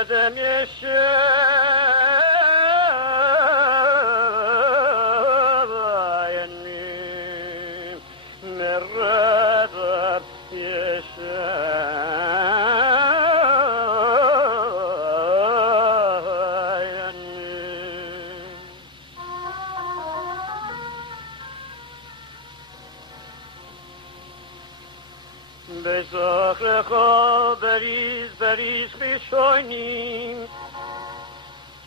بدم يشايني مرة بزاخر خواب بریز بریز بشوینیم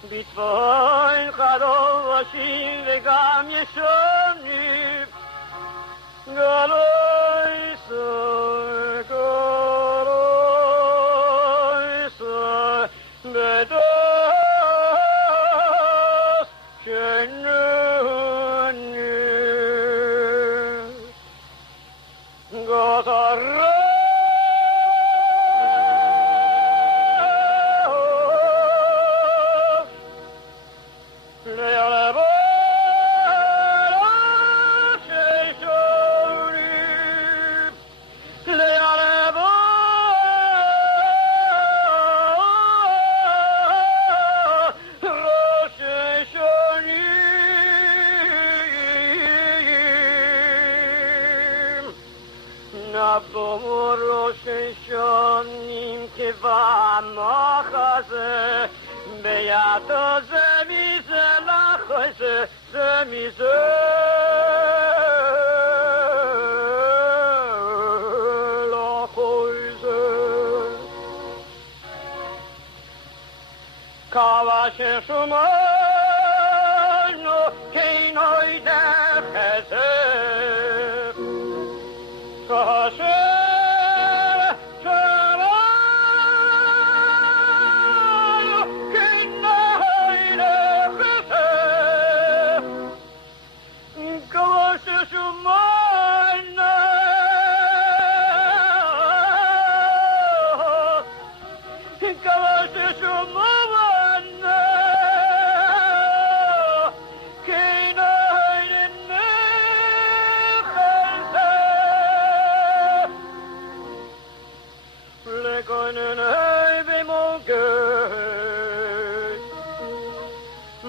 بیتواین خدا باشیم و غم یشانیم گلوی سر به دست شنونیم گذار نبضم روشنشانیم که و ماخذه به یاد زمیزه لخوزه زمیزه لخوزه کاواش شما نو که اینای در خزه کاشه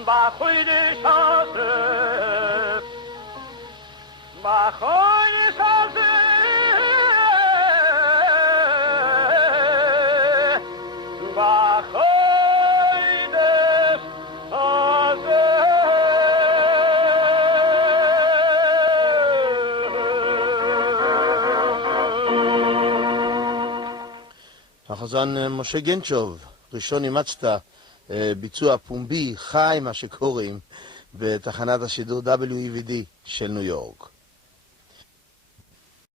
با خود شازه با خود شازه با خود شازه החזן משה גנצ'וב, ראשון אימצת ביצוע פומבי חי מה שקוראים בתחנת השידור WEVD של ניו יורק.